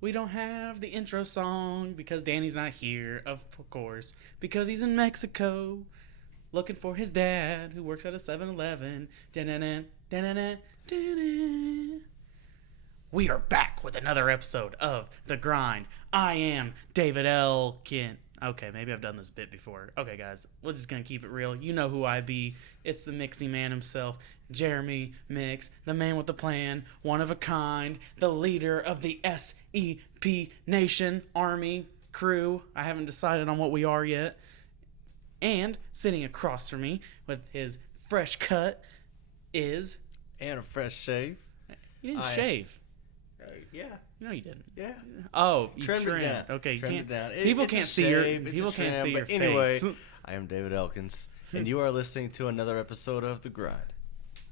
We don't have the intro song because Danny's not here, of course, because he's in Mexico looking for his dad who works at a 7-Eleven. We are back with another episode of The Grind. I am David Elkin. Okay, maybe I've done this bit before. Okay, guys, we're just going to keep it real. You know who I be. It's the mixing man himself, Jeremy Mix, the man with the plan, one of a kind, the leader of the SEP Nation, Army, crew. I haven't decided on what we are yet. And sitting across from me with his fresh cut is... And a fresh shave. You didn't shave. Yeah. No, you didn't. Yeah. Oh, you Trimmed trimmed. it down. Okay, you Trimmed can't. it down. People It's can't a see your. shave, it's a People can't trim, see your but anyway, face. I am David Elkins, and you are listening to another episode of The Grind.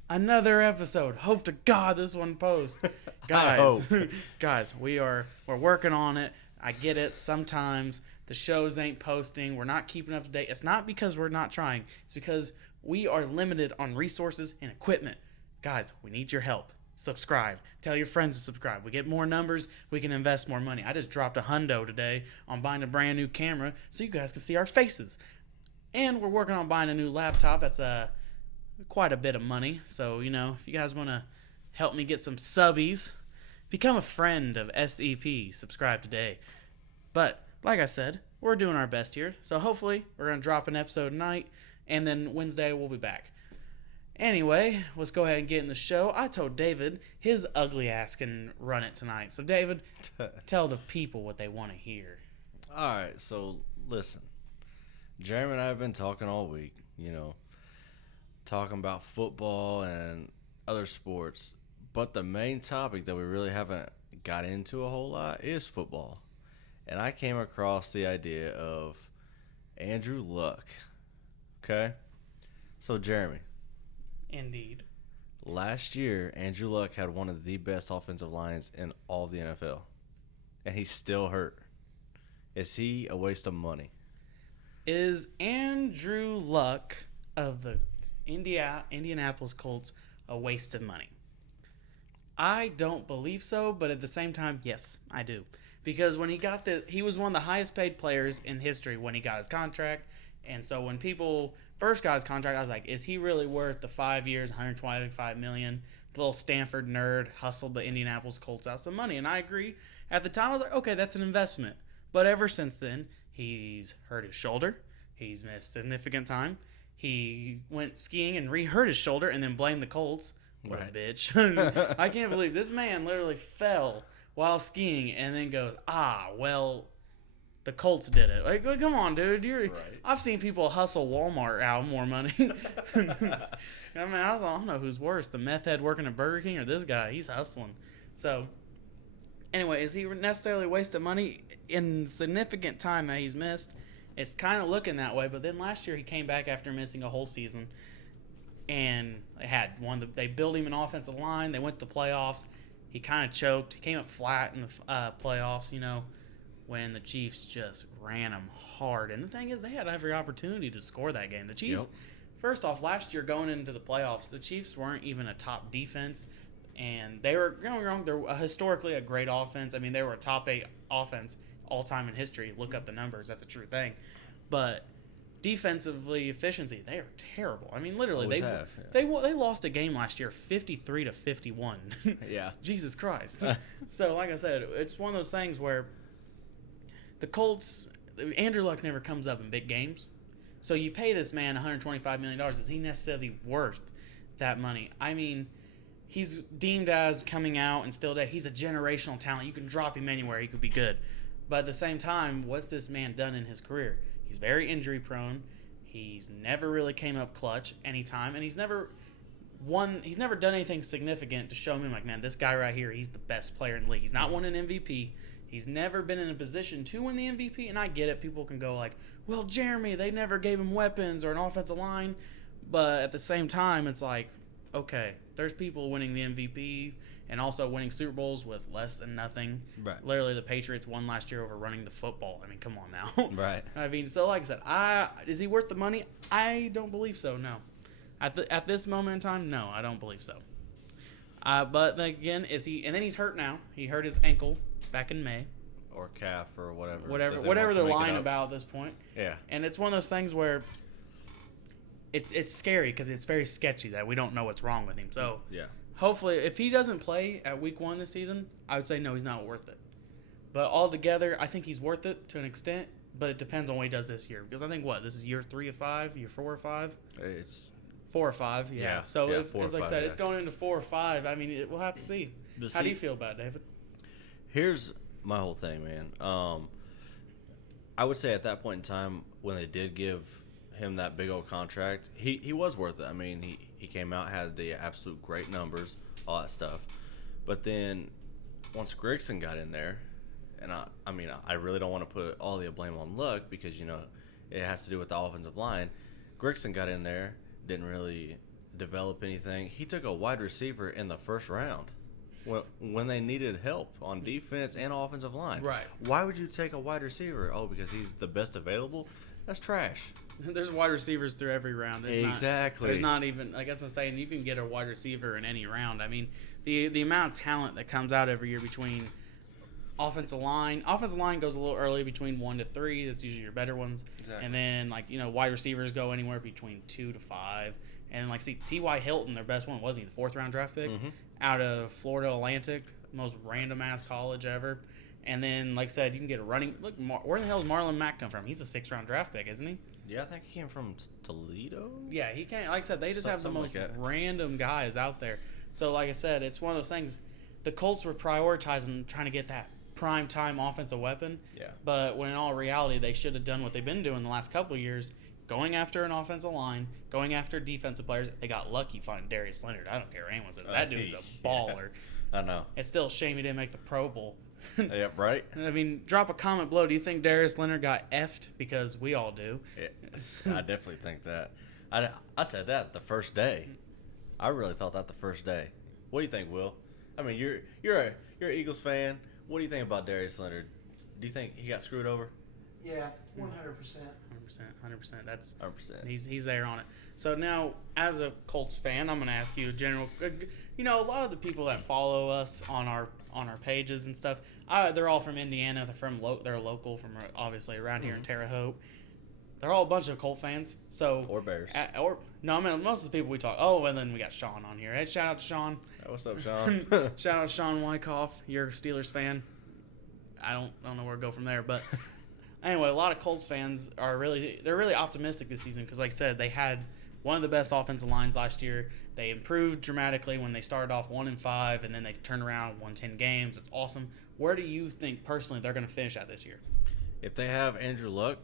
Another episode. Hope to God this one posts. Guys, hope. guys, we're working on it. I get it. Sometimes the shows ain't posting. We're not keeping up to date. It's not because we're not trying. It's because we are limited on resources and equipment. Guys, we need your help. Subscribe. Tell your friends to subscribe. We get more numbers, we can invest more money. I just dropped $100 today on buying a brand new camera so you guys can see our faces. And we're working on buying a new laptop. That's quite a bit of money. So, you know, if you guys want to help me get some subbies, become a friend of SEP. Subscribe today. But, like I said, we're doing our best here. So hopefully we're going to drop an episode tonight, and then Wednesday we'll be back. Anyway, let's go ahead and get in the show. I told David his ugly ass can run it tonight. So, David, tell the people what they want to hear. All right, so listen. Jeremy and I have been talking all week, talking about football and other sports. But the main topic that we really haven't got into a whole lot is football. And I came across the idea of Andrew Luck. Okay? So, Jeremy. Indeed. Last year, Andrew Luck had one of the best offensive lines in all of the NFL. And he's still hurt. Is he a waste of money? Is Andrew Luck of the Indianapolis Colts a waste of money? I don't believe so, but at the same time, yes, I do. Because when he was one of the highest paid players in history when he got his contract. And so when people first got his contract, I was like, is he really worth the 5 years, $125 million? The little Stanford nerd hustled the Indianapolis Colts out some money. And I agree. At the time, I was like, okay, that's an investment. But ever since then, he's hurt his shoulder. He's missed significant time. He went skiing and re-hurt his shoulder and then blamed the Colts. What a bitch. I can't believe this man literally fell while skiing and then goes, well, the Colts did it. Like, come on, dude. Right. I've seen people hustle Walmart out more money. I mean, I don't know who's worse, the meth head working at Burger King or this guy. He's hustling. So, anyway, is he necessarily a waste of money in significant time that he's missed? It's kind of looking that way. But then last year he came back after missing a whole season, and they built him an offensive line. They went to the playoffs. He kind of choked. He came up flat in the playoffs, when the Chiefs just ran them hard. And the thing is, they had every opportunity to score that game. The Chiefs, First off, last year going into the playoffs, the Chiefs weren't even a top defense. And they were, going wrong, they're historically a great offense. I mean, they were a top 8 offense all time in history. Look up the numbers. That's a true thing. But defensively efficiency, they are terrible. I mean, literally, they lost a game last year 53-51. Yeah. Jesus Christ. So, like I said, it's one of those things where the Colts, Andrew Luck never comes up in big games. So you pay this man $125 million. Is he necessarily worth that money? I mean, he's deemed as coming out and still he's a generational talent. You can drop him anywhere. He could be good. But at the same time, what's this man done in his career? He's very injury prone. He's never really came up clutch anytime. And he's never done anything significant to show me, like, man, this guy right here, he's the best player in the league. He's not won an MVP. He's never been in a position to win the MVP, and I get it. People can go like, well, Jeremy, they never gave him weapons or an offensive line. But at the same time, it's like, okay, there's people winning the MVP and also winning Super Bowls with less than nothing. Right. Literally, the Patriots won last year over running the football. I mean, come on now. Right. I mean, so like I said, is he worth the money? I don't believe so, no. At this moment in time, no, I don't believe so. But then again, is he? And then he's hurt now. He hurt his ankle back in May. Or calf or whatever. Whatever they're lying about at this point. Yeah. And it's one of those things where it's scary because it's very sketchy that we don't know what's wrong with him. So yeah. Hopefully, if he doesn't play at week 1 this season, I would say no, he's not worth it. But altogether, I think he's worth it to an extent. But it depends on what he does this year. Because I think, this is year 3 of 5? Year 4 or 5? It's 4 or 5, yeah. So, as I said, yeah. it's going into 4 or 5. I mean, we'll have to see. How do you feel about it, David? Here's my whole thing, man. I would say at that point in time, when they did give him that big old contract, he was worth it. I mean, he came out, had the absolute great numbers, all that stuff. But then once Grigson got in there, and I really don't want to put all the blame on Luck because, it has to do with the offensive line. Grigson got in there, didn't really develop anything. He took a wide receiver in the first round when they needed help on defense and offensive line. Right. Why would you take a wide receiver? Oh, because he's the best available? That's trash. There's wide receivers through every round. Exactly. There's not even, I guess I'm saying, you can get a wide receiver in any round. I mean, the amount of talent that comes out every year between offensive line goes a little early between 1 to 3. That's usually your better ones. Exactly. And then, wide receivers go anywhere between 2 to 5. And, T.Y. Hilton, their best one, wasn't he? The 4th round draft pick out of Florida Atlantic, most random-ass college ever. And then, like I said, you can get a running. Look, where the hell does Marlon Mack come from? He's a 6th round draft pick, isn't he? Yeah, I think he came from Toledo. Yeah, he can't. Like I said, they just have the most random guys out there. So, like I said, it's one of those things. The Colts were prioritizing trying to get that prime time offensive weapon. Yeah. But when in all reality, they should have done what they've been doing the last couple of years, going after an offensive line, going after defensive players. They got lucky finding Darius Leonard. I don't care what anyone says. That dude's a baller. Yeah, I know. It's still a shame he didn't make the Pro Bowl. Yep, right. I mean, drop a comment below. Do you think Darius Leonard got effed? Because we all do. Yes, I definitely think that. I said that the first day. I really thought that the first day. What do you think, Will? I mean, you're an Eagles fan. What do you think about Darius Leonard? Do you think he got screwed over? Yeah, 100%. 100%. That's 100%. He's there on it. So now, as a Colts fan, I'm going to ask you a general. A lot of the people that follow us on our pages and stuff, they're all from Indiana. They're local from obviously around here in Terre Haute. They're all a bunch of Colt fans. So or Bears. Most of the people we talk. Oh, and then we got Sean on here. Hey, shout out to Sean. Hey, what's up, Sean? Shout out to Sean Wyckoff. You're a Steelers fan. I don't know where to go from there, but anyway, a lot of Colts fans they're really optimistic this season because, like I said, they had one of the best offensive lines last year. They improved dramatically when they started off 1-5, and then they turned around, won 10 games. It's awesome. Where do you think personally they're going to finish at this year? If they have Andrew Luck,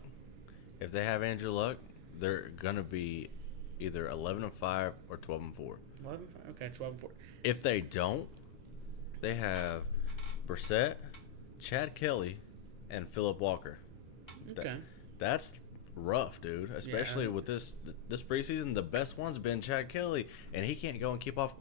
they're going to be either 11-5 or 12-4. 11-5. Okay, 12-4. If they don't, they have Brissett, Chad Kelly, and Phillip Walker. Okay. That's rough, dude. Especially with this preseason, the best one's been Chad Kelly, and he can't go and keep off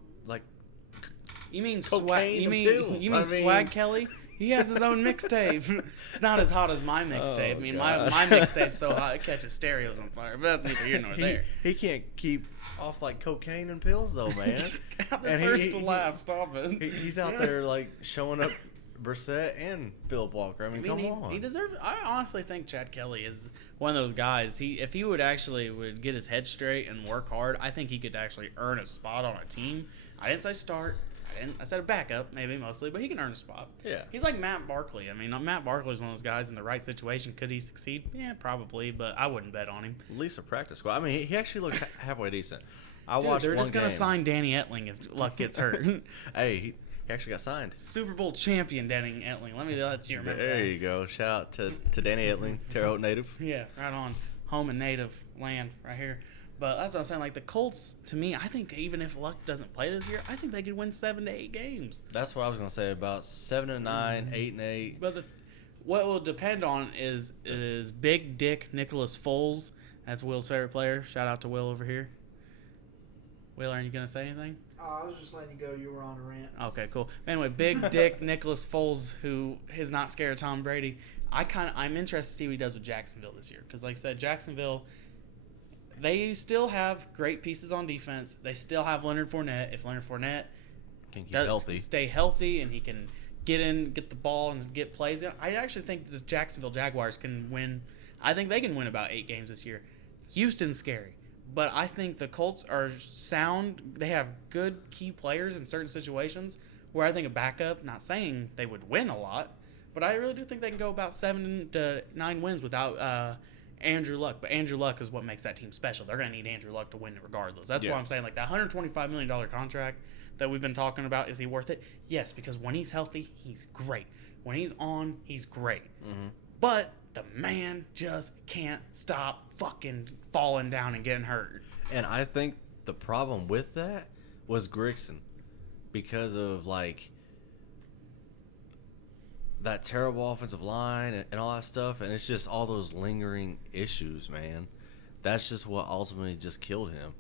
You mean cocaine? Swag Kelly? He has his own mixtape. It's not as hot as my mixtape. My mixtape's so hot it catches stereos on fire. But that's neither here nor there. He can't keep off cocaine and pills though, man. This hurts to laugh. Stop it. He's out there showing up Brissett and Phillip Walker. I mean, come on. He deserves it. I honestly think Chad Kelly is one of those guys. If he would get his head straight and work hard, I think he could actually earn a spot on a team. I didn't say start. I said a backup, maybe mostly, but he can earn a spot. Yeah. He's like Matt Barkley. I mean, Matt Barkley is one of those guys in the right situation. Could he succeed? Yeah, probably, but I wouldn't bet on him. At least a practice squad. I mean, he actually looks halfway decent. They're just going to sign Danny Etling if Luck gets hurt. Hey, he actually got signed. Super Bowl champion Danny Etling. Let you remember There you go. Shout out to Danny Etling, Terre Haute native. Yeah, right on. Home and native land right here. But that's what I'm saying. The Colts, to me, I think even if Luck doesn't play this year, I think they could win 7 to 8 games. That's what I was going to say about 7-9, 8-8. But what will depend on is Big Dick Nicholas Foles. That's Will's favorite player. Shout out to Will over here. Will, are you going to say anything? I was just letting you go. You were on a rant. Okay, cool. Anyway, Big Dick Nicholas Foles, who is not scared of Tom Brady. I'm interested to see what he does with Jacksonville this year. Because, like I said, Jacksonville, they still have great pieces on defense. They still have Leonard Fournette. If Leonard Fournette Can keep healthy. Stay healthy, and he can get the ball and get plays in. I actually think the Jacksonville Jaguars can win. I think they can win about 8 games this year. Houston's scary, but I think the Colts are sound. They have good key players in certain situations where I think a backup, not saying they would win a lot, but I really do think they can go about 7 to 9 wins without Andrew Luck. But Andrew Luck is what makes that team special. They're going to need Andrew Luck to win it regardless. That's why I'm saying, like, that $125 million contract that we've been talking about, is he worth it? Yes, because when he's healthy, he's great. When he's on, he's great. Mm-hmm. But the man just can't stop fucking falling down and getting hurt. And I think the problem with that was Grigson, because of, like, that terrible offensive line and all that stuff, and it's just all those lingering issues, man. That's just what ultimately just killed him.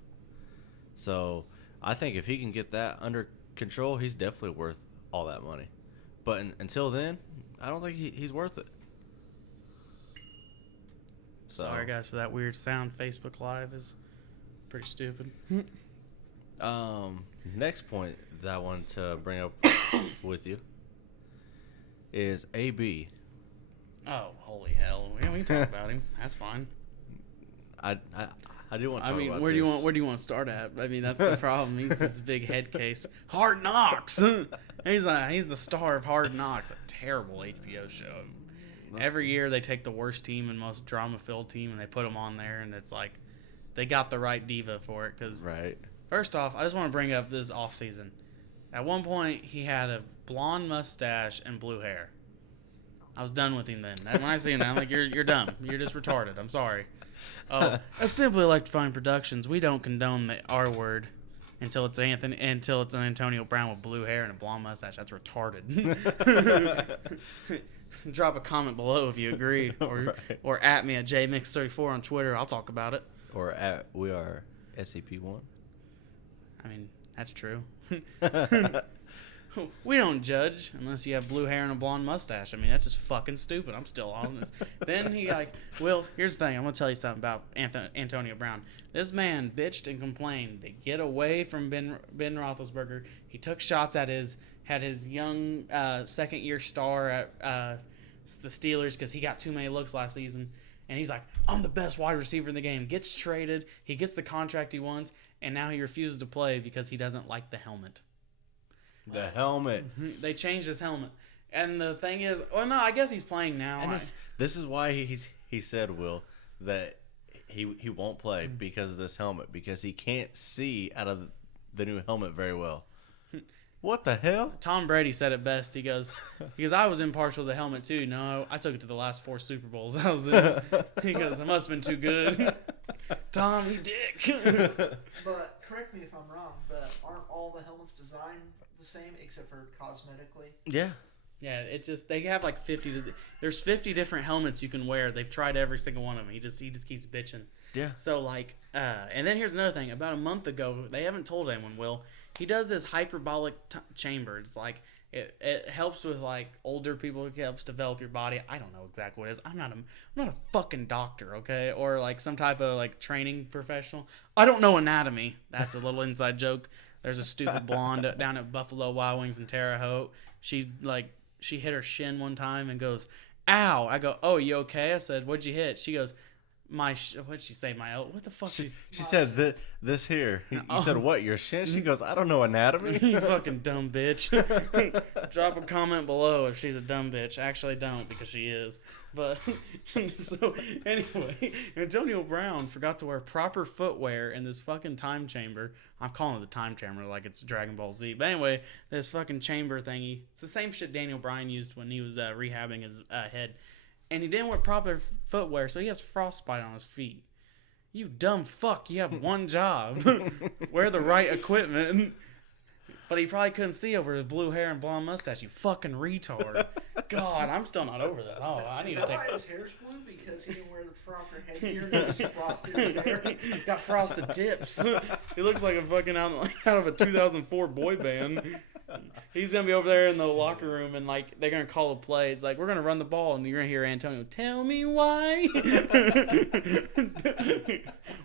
So I think if he can get that under control, he's definitely worth all that money. But until then, I don't think he's worth it. So. Sorry, guys, for that weird sound. Facebook Live is pretty stupid. Next point that I wanted to bring up with you is AB. Oh, holy hell! We can talk about him. That's fine. I do want to talk about where do this. where do you want to start at? I mean, that's the problem. He's this big head case. Hard Knocks. He's the star of Hard Knocks, a terrible HBO show. Every year they take the worst team and most drama-filled team and they put them on there, and it's like they got the right diva for it. Cause right. First off, I just want to bring up this offseason. At one point, he had a blonde mustache and blue hair. I was done with him then. When I seen that, I'm like, you're dumb. You're just retarded. I'm sorry. Oh, I simply like to find productions. We don't condone the R word until it's an Antonio Brown with blue hair and a blonde mustache. That's retarded. Drop a comment below if you agree, or at me at jmix34 on Twitter. I'll talk about it. Or at we are SCP1. I mean, that's true. We don't judge unless you have blue hair and a blonde mustache. I mean, that's just fucking stupid. I'm still on this. Then he here's the thing. I'm going to tell you something about Antonio Brown. This man bitched and complained to get away from Ben Roethlisberger. He took shots at had his young second-year star at the Steelers because he got too many looks last season. And he's like, I'm the best wide receiver in the game. Gets traded. He gets the contract he wants. And now he refuses to play because he doesn't like the helmet. The helmet. They changed his helmet. And the thing is, well, no, I guess he's playing now. And this is why he said, Will, that he won't play because of this helmet, because he can't see out of the new helmet very well. What the hell? Tom Brady said it best. He goes, I was impartial to the helmet too. No, I took it to the last 4 Super Bowls I was in. He goes, I must have been too good. Tom, you dick. But correct me if I'm wrong, but aren't all the helmets designed the same except for cosmetically? Yeah. Yeah, it's just they have like 50. There's 50 different helmets you can wear. They've tried every single one of them. He just keeps bitching. Yeah. So like, and then here's another thing. About a month ago, they haven't told anyone. Will he does this hyperbolic chamber? It's like it helps with like older people. It helps develop your body. I don't know exactly what it is. I'm not a fucking doctor, okay, or like some type of like training professional. I don't know anatomy. That's a little inside joke. There's a stupid blonde down at Buffalo Wild Wings in Terre Haute. She hit her shin one time and goes, "Ow!" I go, "Oh, you okay?" I said, "What'd you hit?" She goes, what'd she say? What the fuck? She said this here. You said what? Your shin? She goes, I don't know anatomy. You fucking dumb bitch. Drop a comment below if she's a dumb bitch. Actually, don't, because she is. But so anyway, Antonio Brown forgot to wear proper footwear in this fucking time chamber. I'm calling it the time chamber like it's Dragon Ball Z. But anyway, this fucking chamber thingy. It's the same shit Daniel Bryan used when he was rehabbing his head. And he didn't wear proper footwear, so he has frostbite on his feet. You dumb fuck. You have one job. Wear the right equipment. But he probably couldn't see over his blue hair and blonde mustache. You fucking retard. God, I'm still not over this. Oh, I need to take... Why his hair's blue? Because he didn't wear the proper headgear and just frosted his hair? Got frosted tips. He looks like a fucking out of a 2004 boy band. He's gonna be over there in the locker room, and like they're gonna call a play. It's like we're gonna run the ball, and you're gonna hear Antonio, "Tell me why."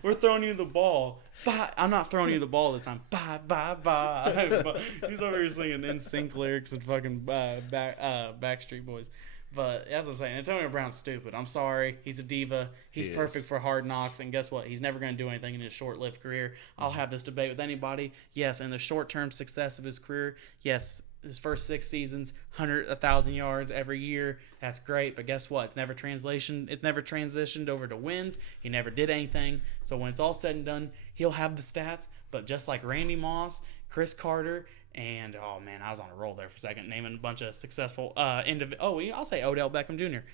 We're throwing you the ball. Bye. I'm not throwing you the ball this time. Bye, bye, bye. He's over here singing NSYNC lyrics and fucking Backstreet Boys. But as I'm saying, Antonio Brown's stupid. I'm sorry. He's a diva. He's perfect for Hard Knocks. And guess what? He's never going to do anything in his short-lived career. I'll have this debate with anybody. Yes, in the short-term success of his career, yes, his first 6 seasons, 1,000 yards every year. That's great. But guess what? It's never transitioned over to wins. He never did anything. So when it's all said and done, he'll have the stats. But just like Randy Moss, Chris Carter, and, oh, man, I was on a roll there for a second, naming a bunch of successful I'll say Odell Beckham Jr.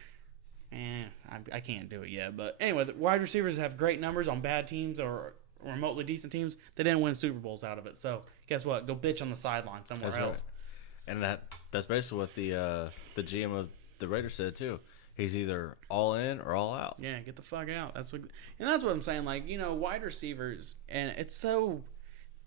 I can't do it yet. But anyway, the wide receivers have great numbers on bad teams or remotely decent teams. They didn't win Super Bowls out of it. So guess what? Go bitch on the sideline somewhere else. Right. And that's basically what the GM of the Raiders said, too. He's either all in or all out. Yeah, get the fuck out. That's what I'm saying. Like, wide receivers, and it's so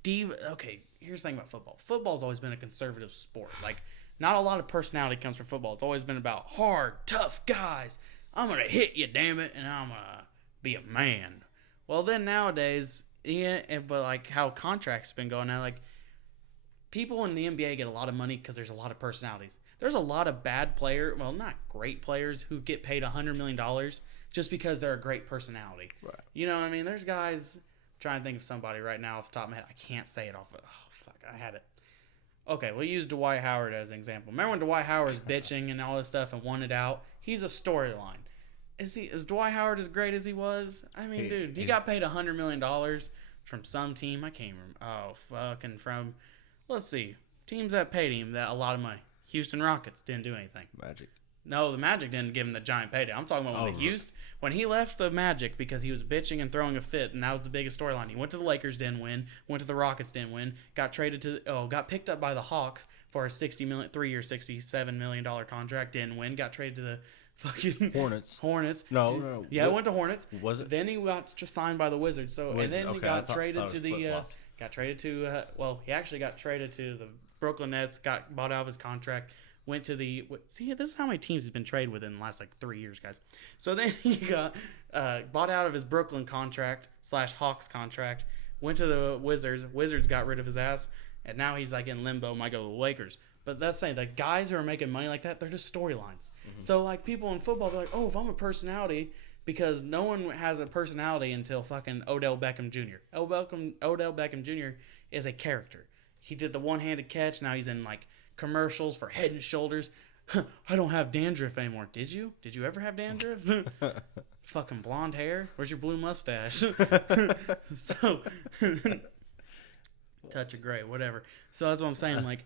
deep. Okay, here's the thing about football. Football's always been a conservative sport. Like, not a lot of personality comes from football. It's always been about hard, tough guys. I'm going to hit you, damn it, and I'm going to be a man. Well, then nowadays, but like how contracts have been going now, like, people in the NBA get a lot of money because there's a lot of personalities. There's a lot of bad not great players, who get paid $100 million just because they're a great personality. Right. You know what I mean? There's guys, I'm trying to think of somebody right now off the top of my head. I can't say it off of, I had it. Okay, we'll use Dwight Howard as an example. Remember when Dwight Howard was bitching and all this stuff and wanted out? He's a storyline. Is Dwight Howard as great as he was? I mean, dude, he got paid $100 million from some team. I can't remember. Let's see. Teams that paid him a lot of money. Houston Rockets didn't do anything. Magic. No, the Magic didn't give him the giant payday. I'm talking about when he left the Magic because he was bitching and throwing a fit, and that was the biggest storyline. He went to the Lakers, didn't win. Went to the Rockets, didn't win. Got picked up by the Hawks for a 3-year, $67 million contract, didn't win. Got traded to the fucking Hornets. No. Yeah, I went to Hornets. Was it? Then he got just signed by the Wizards. He got traded to the. Got traded to. He actually got traded to the Brooklyn Nets. Got bought out of his contract. Went to the this is how many teams he's been traded with in the last 3 years, guys. So then he got bought out of his Brooklyn contract / Hawks contract. Went to the Wizards. Wizards got rid of his ass, and now he's like in limbo. Might go to the Lakers. But that's saying the guys who are making money like that, they're just storylines. Mm-hmm. So like people in football, they're like, oh, if I'm a personality, because no one has a personality until fucking Odell Beckham Jr. Odell Beckham Jr. is a character. He did the one-handed catch. Now he's in like commercials for Head and Shoulders. I don't have dandruff anymore. Did you? Did you ever have dandruff? Fucking blonde hair. Where's your blue mustache? So touch of gray, whatever. So that's what I'm saying. Like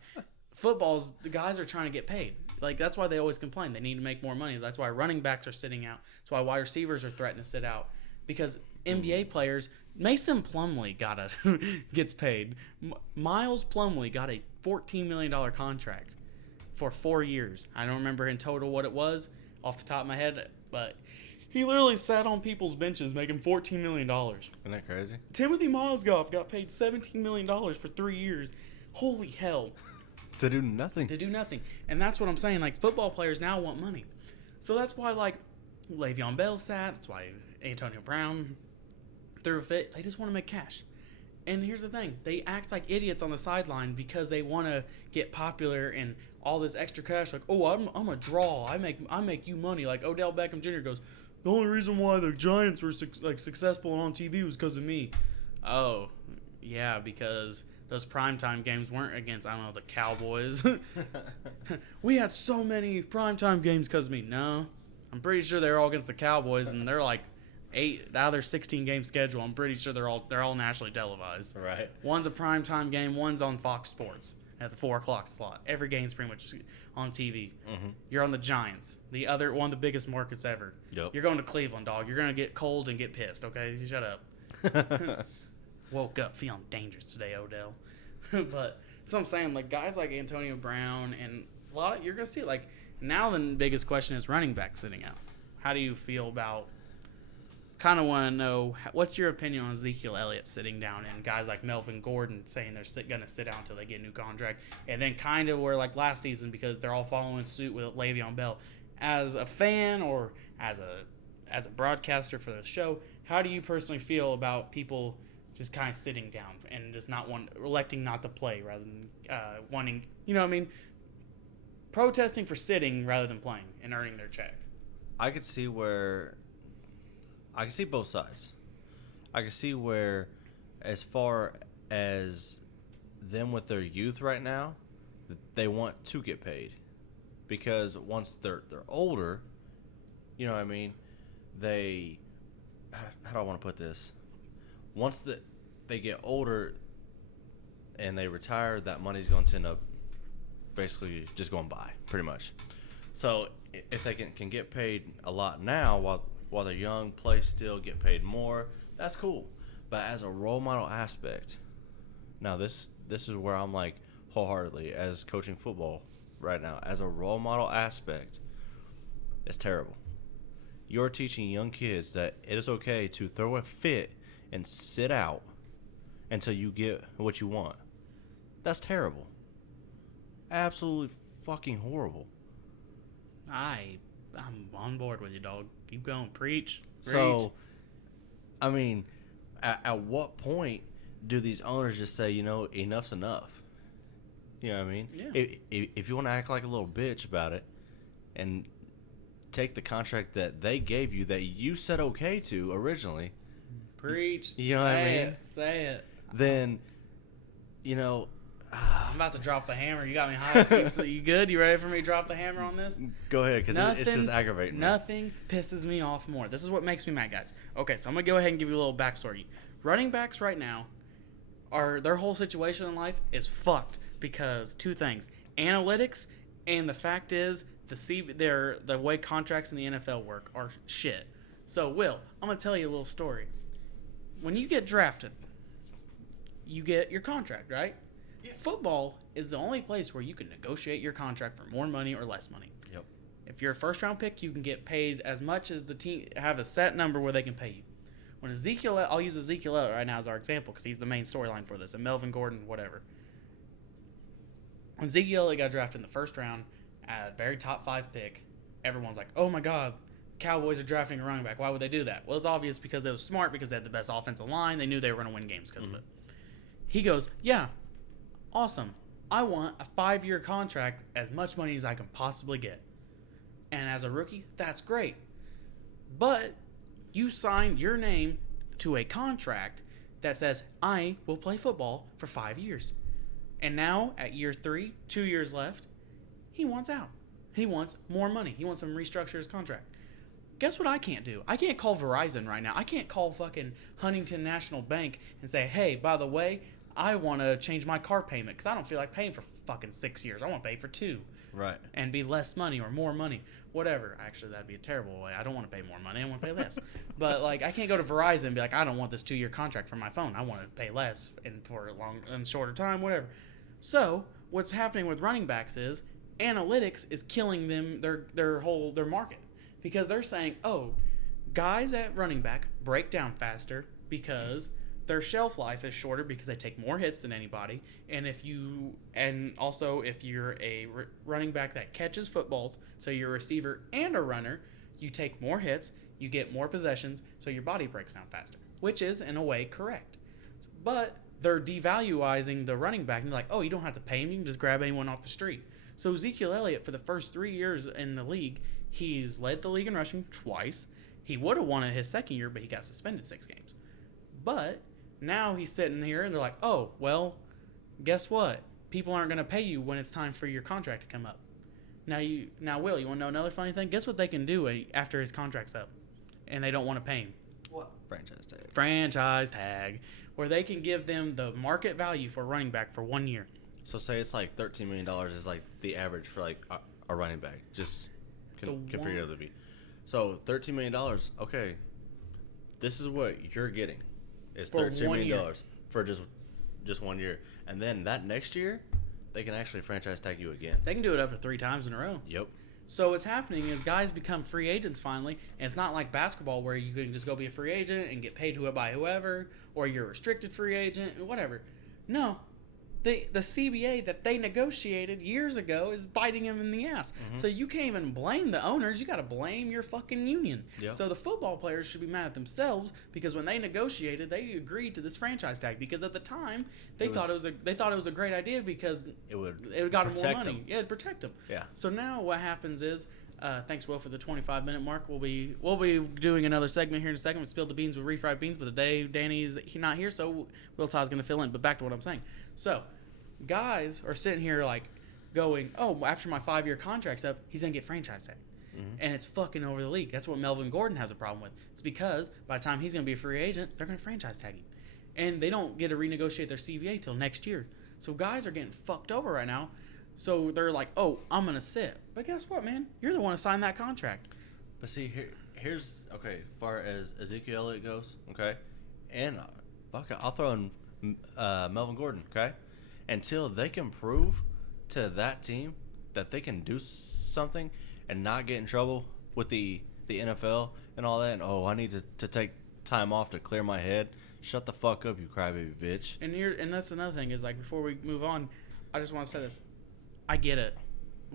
football's, the guys are trying to get paid. Like that's why they always complain. They need to make more money. That's why running backs are sitting out. That's why wide receivers are threatening to sit out. Because NBA players, Mason Plumlee gets paid. Miles Plumlee got a $14 million contract for 4 years. I don't remember in total what it was off the top of my head, but he literally sat on people's benches making $14 million. Isn't that crazy? Timothy Mozgov got paid $17 million for 3 years. Holy hell. To do nothing. And that's what I'm saying. Like, football players now want money. So that's why, like, Le'Veon Bell sat. That's why Antonio Brown threw a fit. They just want to make cash. And here's the thing. They act like idiots on the sideline because they want to get popular and all this extra cash. Like, oh, I'm a draw. I make you money. Like Odell Beckham Jr. goes, the only reason why the Giants were successful on TV was because of me. Oh, yeah, because those primetime games weren't against, I don't know, the Cowboys. We had so many primetime games because of me. No, I'm pretty sure they're all against the Cowboys, and they're like 8 out of their 16-game schedule. I'm pretty sure they're all nationally televised. Right. One's a primetime game. One's on Fox Sports at the 4 o'clock slot. Every game's pretty much on TV. Mm-hmm. You're on the Giants, one of the biggest markets ever. Yep. You're going to Cleveland, dog. You're going to get cold and get pissed, okay? Shut up. Woke up feeling dangerous today, Odell. But that's what I'm saying. Like, guys like Antonio Brown and a lot of, you're going to see it. Like, now the biggest question is running back sitting out. How do you feel about, kind of want to know what's your opinion on Ezekiel Elliott sitting down and guys like Melvin Gordon saying they're going to sit down until they get a new contract, and then kind of where like last season because they're all following suit with Le'Veon Bell. As a fan or as a broadcaster for the show, how do you personally feel about people just kind of sitting down and just electing not to play rather than wanting, you know what I mean, protesting for sitting rather than playing and earning their check? I could see both sides. I could see where, as far as them with their youth right now, they want to get paid, because once they're older, you know what I mean, how do I want to put this? Once they get older and they retire, that money's going to end up basically just going by, pretty much. So if they can get paid a lot now while they're young, play still, get paid more, that's cool. But as a role model aspect, now this is where I'm like wholeheartedly, as coaching football right now, as a role model aspect, it's terrible. You're teaching young kids that it is okay to throw a fit and sit out until you get what you want. That's terrible. Absolutely fucking horrible. I'm on board with you, dog. Keep going. Preach. So, I mean, at what point do these owners just say, enough's enough? You know what I mean? Yeah. If you want to act like a little bitch about it and take the contract that they gave you that you said okay to originally. Preach. You know what I mean? Say it. Then, I'm about to drop the hammer. You got me hot. You good? You ready for me to drop the hammer on this? Go ahead, because it's just aggravating me. Nothing pisses me off more. This is what makes me mad, guys. Okay, so I'm going to go ahead and give you a little backstory. Running backs right now, their whole situation in life is fucked because two things. Analytics, and the fact is the way contracts in the NFL work are shit. So, Will, I'm going to tell you a little story. When you get drafted, you get your contract, right? Yeah. Football is the only place where you can negotiate your contract for more money or less money. Yep. If you're a first-round pick, you can get paid as much as the team have a set number where they can pay you. When I'll use Ezekiel right now as our example because he's the main storyline for this, and Melvin Gordon, whatever. When Ezekiel got drafted in the first round, at very top 5 pick, everyone's like, "Oh my God, Cowboys are drafting a running back. Why would they do that?" Well, it's obvious because they were smart because they had the best offensive line. They knew they were going to win games because of it. He goes, "Yeah, awesome. I want a 5-year contract, as much money as I can possibly get. And as a rookie, that's great. But you signed your name to a contract that says I will play football for 5 years. And now at year 3, 2 years left, he wants out. He wants more money. He wants him to restructure his contract. Guess what I can't do? I can't call Verizon right now. I can't call fucking Huntington National Bank and say, hey, by the way, I want to change my car payment because I don't feel like paying for fucking 6 years. I want to pay for 2. Right. And be less money or more money. Whatever. Actually, that'd be a terrible way. I don't want to pay more money. I want to pay less. But, like, I can't go to Verizon and be like, I don't want this 2-year contract for my phone. I want to pay less and for a long and shorter time, whatever. So, what's happening with running backs is analytics is killing them, their market. Because they're saying, oh, guys at running back break down faster because their shelf life is shorter because they take more hits than anybody. And if you're a running back that catches footballs, so you're a receiver and a runner, you take more hits, you get more possessions, so your body breaks down faster, which is in a way correct. But they're devaluing the running back, and they're like, oh, you don't have to pay him, you can just grab anyone off the street. So Ezekiel Elliott, for the first 3 years in the league, he's led the league in rushing twice. He would have won it his second year, but he got suspended 6 games. But now he's sitting here, and they're like, oh, well, guess what? People aren't going to pay you when it's time for your contract to come up. Now, Will, you want to know another funny thing? Guess what they can do after his contract's up, and they don't want to pay him? What? Franchise tag. Where they can give them the market value for a running back for 1 year. So say it's like $13 million is like the average for like a running back. Just figure it out to be. So $13 million. Okay, this is what you're getting. It's $13 million for just 1 year, and then that next year, they can actually franchise tag you again. They can do it up to 3 times in a row. Yep. So what's happening is guys become free agents finally, and it's not like basketball where you can just go be a free agent and get paid by whoever, or you're a restricted free agent, whatever. No, the CBA that they negotiated years ago is biting them in the ass. So you can't even blame the owners. You got to blame your fucking union. Yep. So the football players should be mad at themselves because when they negotiated, they agreed to this franchise tag because at the time they thought it was a great idea because It would got them more protect money. them. Yeah, it'd protect them. Yeah. So now what happens is, thanks Will for the 25-minute mark. We'll be doing another segment here in a second. We spilled the beans with refried beans, but today Danny's not here, so Will Todd's gonna fill in. But back to what I'm saying. So guys are sitting here like going, oh, after my 5-year contract's up, he's gonna get franchise tag. And it's fucking over the league. That's what Melvin Gordon has a problem with. It's because by the time he's gonna be a free agent, they're gonna franchise tag him, and they don't get to renegotiate their CBA till next year. So guys are getting fucked over right now. So they're like, oh, I'm going to sit. But guess what, man? You're the one who signed that contract. But see, here's okay. As far as Ezekiel Elliott goes, okay, and fuck it, I'll throw in Melvin Gordon, okay. Until they can prove to that team that they can do something and not get in trouble with the NFL and all that, and I need to take time off to clear my head. Shut the fuck up, you crybaby bitch. And that's another thing is like before we move on, I just want to say this. I get it.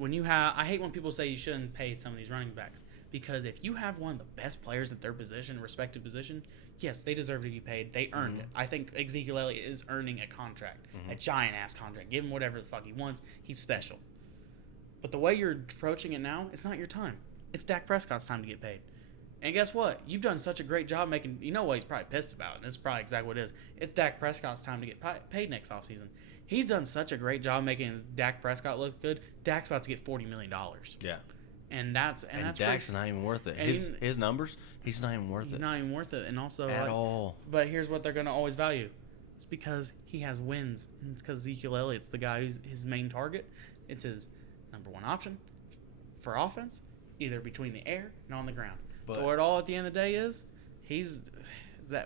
I hate when people say you shouldn't pay some of these running backs because if you have one of the best players at their position, respective position, yes, they deserve to be paid. They earned it. I think Ezekiel Elliott is earning a contract, a giant ass contract. Give him whatever the fuck he wants. He's special. But the way you're approaching it now, it's not your time. It's Dak Prescott's time to get paid. And guess what? You've done such a great job making. You know what he's probably pissed about, and this is probably exactly what it is. It's Dak Prescott's time to get paid next offseason. He's done such a great job making Dak Prescott look good. Dak's about to get $40 million. Yeah. And that's Dak's not even worth it. His numbers, he's not even worth it. He's not even worth it. And also at all. But here's what they're gonna always value. It's because he has wins. And it's because Ezekiel Elliott's the guy who's his main target. It's his number one option for offense, either between the air and on the ground. So what it all at the end of the day is,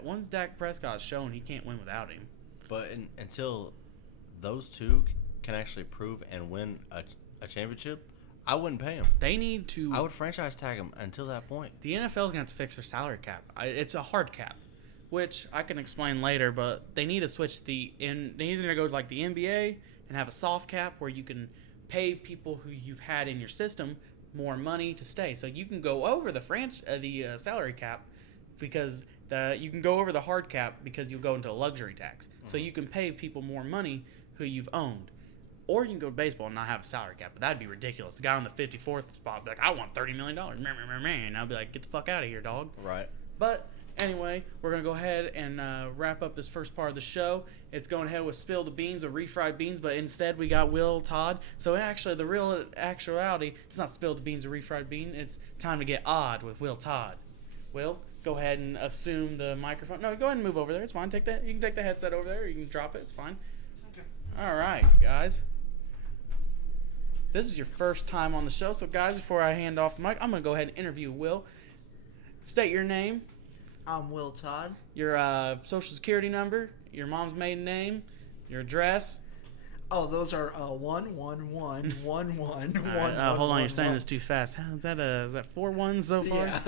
once Dak Prescott's shown he can't win without him. But until those two can actually prove and win a championship, I wouldn't pay him. They need to. I would franchise tag him until that point. The NFL's going to have to fix their salary cap. It's a hard cap, which I can explain later, but they need to switch they need to go like the NBA and have a soft cap where you can pay people who you've had in your system more money to stay. So you can go over the salary cap because you can go over the hard cap because you'll go into a luxury tax. So you can pay people more money who you've owned. Or you can go to baseball and not have a salary cap, but that'd be ridiculous. The guy on the 54th spot would be like, I want $30 million. And I'll be like, get the fuck out of here, dog. Right. But anyway, we're going to go ahead and wrap up this first part of the show. It's going ahead with Spill the Beans or Refried Beans, but instead we got Will Todd. So actually, the real actuality, it's not Spill the Beans or Refried Bean. It's time to get odd with Will Todd. Will, go ahead and assume the microphone. No, go ahead and move over there. It's fine. You can take the headset over there. Or you can drop it. It's fine. Okay. All right, guys. This is your first time on the show, so guys, before I hand off the mic, I'm going to go ahead and interview Will. State your name. I'm Will Todd. Your social security number, your mom's maiden name, your address. Oh, those are 1111111. Hold on, you're saying this too fast. Is that 4 ones so far? Yeah.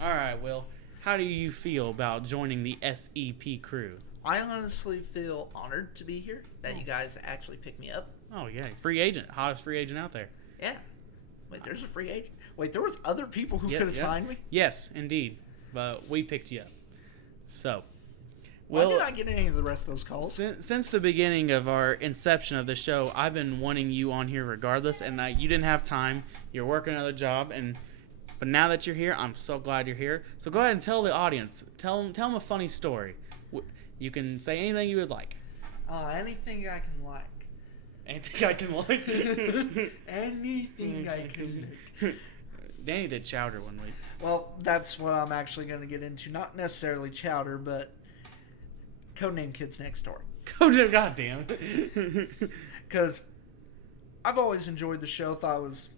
All right, Will. How do you feel about joining the SEP crew? I honestly feel honored to be here, that you guys actually picked me up. Oh, yeah. Free agent. Hottest free agent out there. Yeah. Wait, there's a free agent? Wait, there was other people who could have signed me? Yes, indeed. But we picked you up. So, Why did I get any of the rest of those calls? Since the beginning of our inception of the show, I've been wanting you on here regardless, and you didn't have time. You're working another job, but now that you're here, I'm so glad you're here. So go ahead and tell the audience. Tell them a funny story. You can say anything you would like. Anything I can like. Anything I can like? Anything I can like. Danny did chowder one week. Well, that's what I'm actually going to get into. Not necessarily chowder, but Codename Kids Next Door. Goddamn. Because I've always enjoyed the show. Thought it was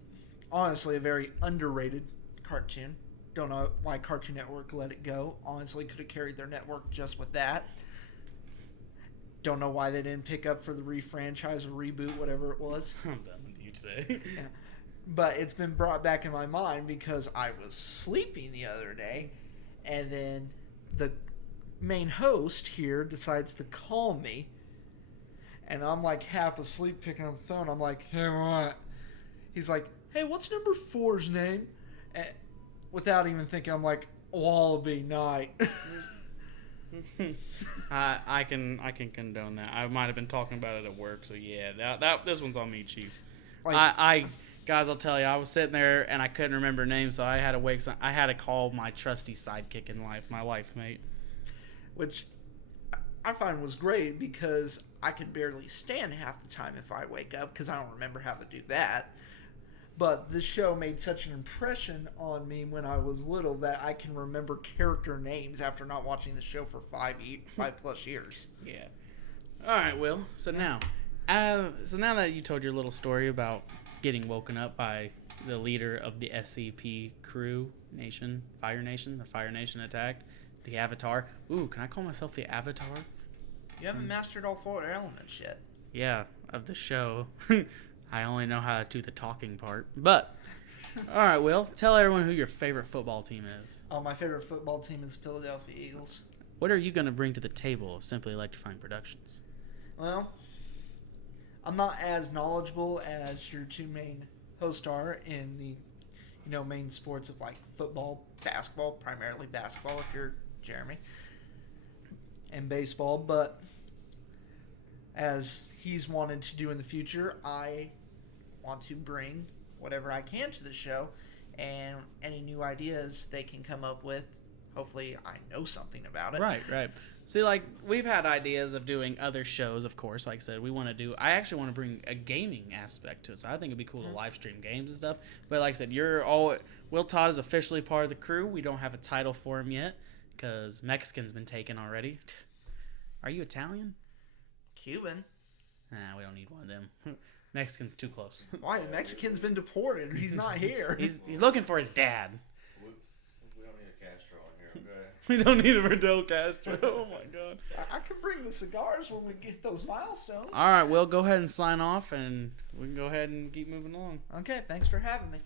honestly a very underrated cartoon. Don't know why Cartoon Network let it go. Honestly, could have carried their network just with that. Don't know why they didn't pick up for the refranchise or reboot, whatever it was. I'm done with you today. Yeah. But it's been brought back in my mind because I was sleeping the other day, and then the main host here decides to call me, and I'm like half asleep picking up the phone. I'm like, hey, what? He's like, hey, what's number 4's name? And without even thinking, I'm like, Wallaby Night. I can condone that. I might have been talking about it at work, so yeah, that this one's on me, Chief. Like, I guys, I'll tell you, I was sitting there and I couldn't remember names, so I had to call my trusty sidekick in life, my life mate. which I find was great because I can barely stand half the time if I wake up because I don't remember how to do that. But this show made such an impression on me when I was little that I can remember character names after not watching the show for 5+ years. Yeah. All right, Will. So now that you told your little story about getting woken up by the leader of the SCP crew nation, Fire Nation, the Fire Nation attacked, the Avatar. Ooh, can I call myself the Avatar? You haven't mastered all 4 elements yet. Yeah, of the show. I only know how to do the talking part. But, all right, Will, tell everyone who your favorite football team is. My favorite football team is Philadelphia Eagles. What are you going to bring to the table of Simply Electrifying Productions? Well, I'm not as knowledgeable as your 2 main hosts are in the, main sports of like football, basketball, primarily basketball if you're Jeremy, and baseball. But as he's wanted to do in the future, I want to bring whatever I can to the show, and any new ideas they can come up with. Hopefully, I know something about it. Right. See, like, we've had ideas of doing other shows, of course. Like I said, I actually want to bring a gaming aspect to it. So I think it'd be cool to live stream games and stuff. But like I said, Will Todd is officially part of the crew. We don't have a title for him yet because Mexican's been taken already. Are you Italian? Cuban. Nah, we don't need one of them. Mexican's too close. Why? The Mexican's been deported. He's not here. He's looking for his dad. We don't need a Castro on here, okay? We don't need a Fidel Castro. Oh my god. I can bring the cigars when we get those milestones. All right, Will, go ahead and sign off, and we can go ahead and keep moving along. Okay, thanks for having me.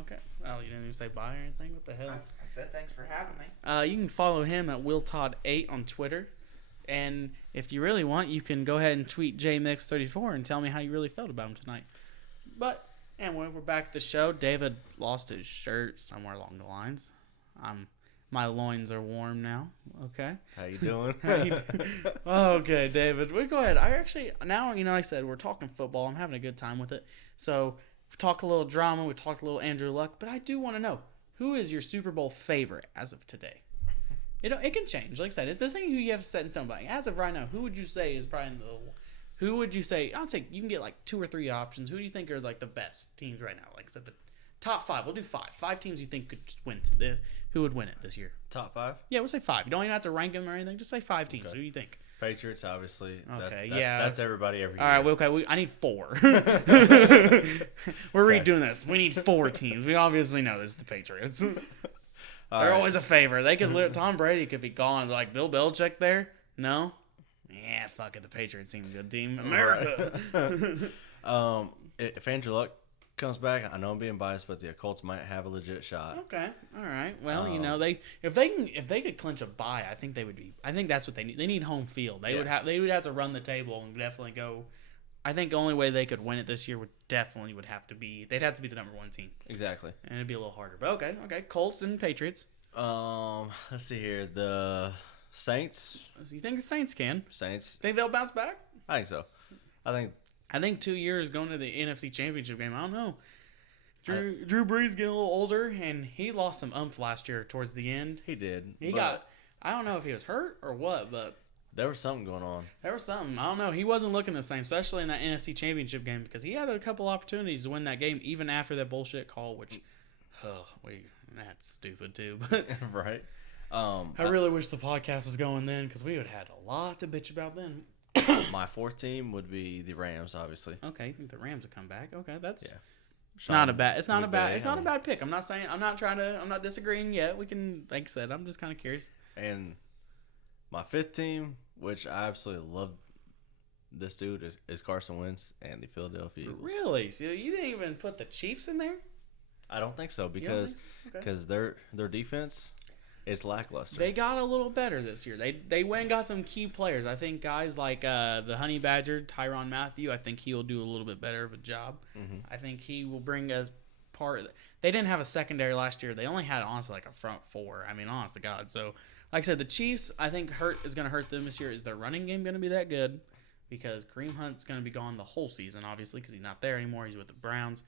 Okay. Well, you didn't even say bye or anything? What the hell? I said thanks for having me. You can follow him at WillTodd8 on Twitter. And if you really want, you can go ahead and tweet JMix34 and tell me how you really felt about him tonight. But anyway, we're back at the show. David lost his shirt somewhere along the lines. My loins are warm now. Okay. How you doing? Okay, David. We go ahead. I actually now, like I said, we're talking football. I'm having a good time with it. So we talk a little drama. We talk a little Andrew Luck. But I do want to know, who is your Super Bowl favorite as of today? It can change. Like I said, this ain't who you have set in stone. But as of right now, who would you say is probably who would you say? I'll say you can get like 2 or 3 options. Who do you think are like the best teams right now? Like I said, the top 5. We'll do 5. 5 teams you think could just win. Who would win it this year? Top 5? Yeah, we'll say 5. You don't even have to rank them or anything. Just say 5 teams. Okay. Who do you think? Patriots, obviously. Okay, that's everybody every year. All right, I need 4. We're redoing this. We need 4 teams. We obviously know this is the Patriots. They're always a favorite. They could Tom Brady could be gone. Like Bill Belichick there? No? Yeah, fuck it. The Patriots seem a good team. America. If Andrew Luck comes back, I know I'm being biased, but the Colts might have a legit shot. Okay. All right. Well, if they could clinch a bye, I think they would be. I think that's what they need. They need home field. They would have to run the table and definitely go. I think the only way they could win it this year they'd have to be the number 1 team. Exactly. And it'd be a little harder. But okay. Colts and Patriots. Let's see here. The Saints. You think the Saints can? Saints. Think they'll bounce back? I think so. I think 2 years going to the NFC Championship game. I don't know. Drew Brees getting a little older, and he lost some umph last year towards the end. He did. I don't know if he was hurt or what, but there was something going on. There was something. I don't know. He wasn't looking the same, especially in that NFC Championship game, because he had a couple opportunities to win that game, even after that bullshit call, which, that's stupid too. But right. I really wish the podcast was going then, because we would have had a lot to bitch about then. My 4th team would be the Rams, obviously. Okay, I think the Rams would come back. Okay, that's It's not a bad pick. I'm not disagreeing yet. We can, like I said, I'm just kind of curious. And my 5th team, which I absolutely love this dude is Carson Wentz and the Philadelphia Eagles. Really? So you didn't even put the Chiefs in there? I don't think so You don't because think so? Okay. their defense is lackluster. They got a little better this year. They went and got some key players. I think guys like the Honey Badger, Tyrann Mathieu, I think he'll do a little bit better of a job. Mm-hmm. I think he will bring us part. They didn't have a secondary last year. They only had, honestly, like a front four. I mean, honest to God. So, like I said, the Chiefs, I think is going to hurt them this year. Is their running game going to be that good? Because Kareem Hunt's going to be gone the whole season, obviously, because he's not there anymore. He's with the Browns.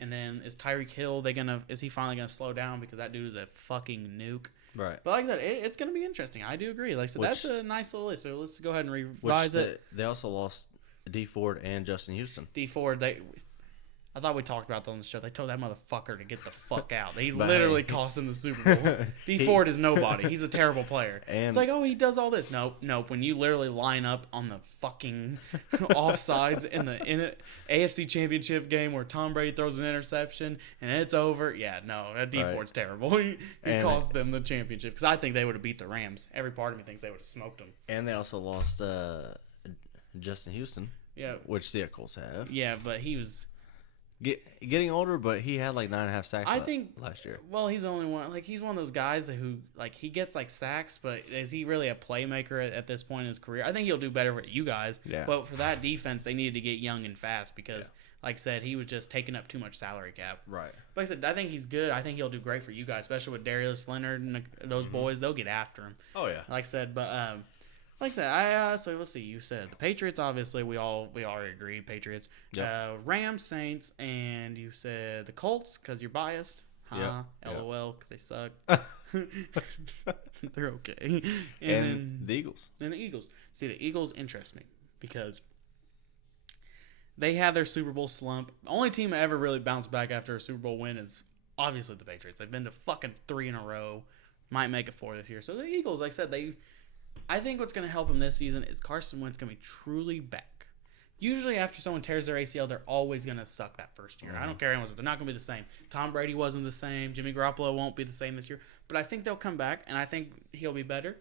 And then is Tyreek Hill, is he finally going to slow down? Because that dude is a fucking nuke. Right. But like I said, it's going to be interesting. I do agree. Like I said, that's a nice little list. So let's go ahead and revise it. They also lost D Ford and Justin Houston. D Ford, I thought we talked about that on the show. They told that motherfucker to get the fuck out. He But literally hey. cost him the Super Bowl. D Ford is nobody. He's a terrible player. And it's like, oh, he does all this. Nope. When you literally line up on the fucking offsides in the AFC Championship game where Tom Brady throws an interception and it's over, yeah, no, D Ford's terrible. He cost them the championship because I think they would have beat the Rams. Every part of me thinks they would have smoked them. And they also lost Justin Houston. Yeah. Which the Eagles have. Yeah, but he was Getting older, but he had like 9.5 sacks I think last year. Well, he's the only one. Like he's one of those guys who like he gets like sacks, but is he really a playmaker at this point in his career? I think he'll do better with you guys. Yeah. But for that defense, they needed to get young and fast because, like I said, he was just taking up too much salary cap. Right. But like I said, I think he's good. I think he'll do great for you guys, especially with Darius Leonard and those boys. They'll get after him. Oh yeah. Like I said, but like I said, so let's see. You said the Patriots. Obviously, we already agreed. Patriots, Yep. Rams, Saints, and you said the Colts because you're biased. Huh? Yep. LOL, because they suck. They're okay. And then the Eagles. the Eagles. See, the Eagles interest me because they had their Super Bowl slump. The only team that ever really bounced back after a Super Bowl win is obviously the Patriots. They've been to fucking 3 in a row. Might make it 4 this year. So the Eagles, like I said, I think what's going to help them this season is Carson Wentz going to be truly back. Usually after someone tears their ACL, they're always going to suck that first year. I don't care anyone. They're not going to be the same. Tom Brady wasn't the same. Jimmy Garoppolo won't be the same this year. But I think they'll come back, and I think he'll be better.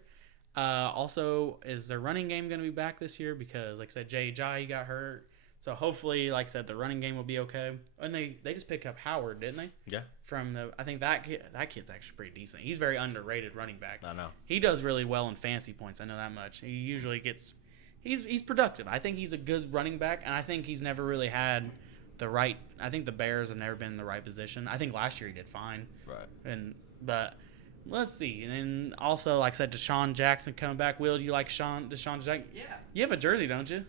Also, is their running game going to be back this year? Because, like I said, Jay Ajayi got hurt. So hopefully, like I said, the running game will be okay. And they just picked up Howard, didn't they? Yeah. I think that kid's actually pretty decent. He's very underrated running back. I know. He does really well in fantasy points. I know that much. He usually gets. He's productive. I think he's a good running back, and I think he's never really had the right. I think the Bears have never been in the right position. I think last year he did fine. Right. But let's see. And then also, like I said, Deshaun Jackson coming back. Will, do you like Deshaun Jackson? Yeah. You have a jersey, don't you?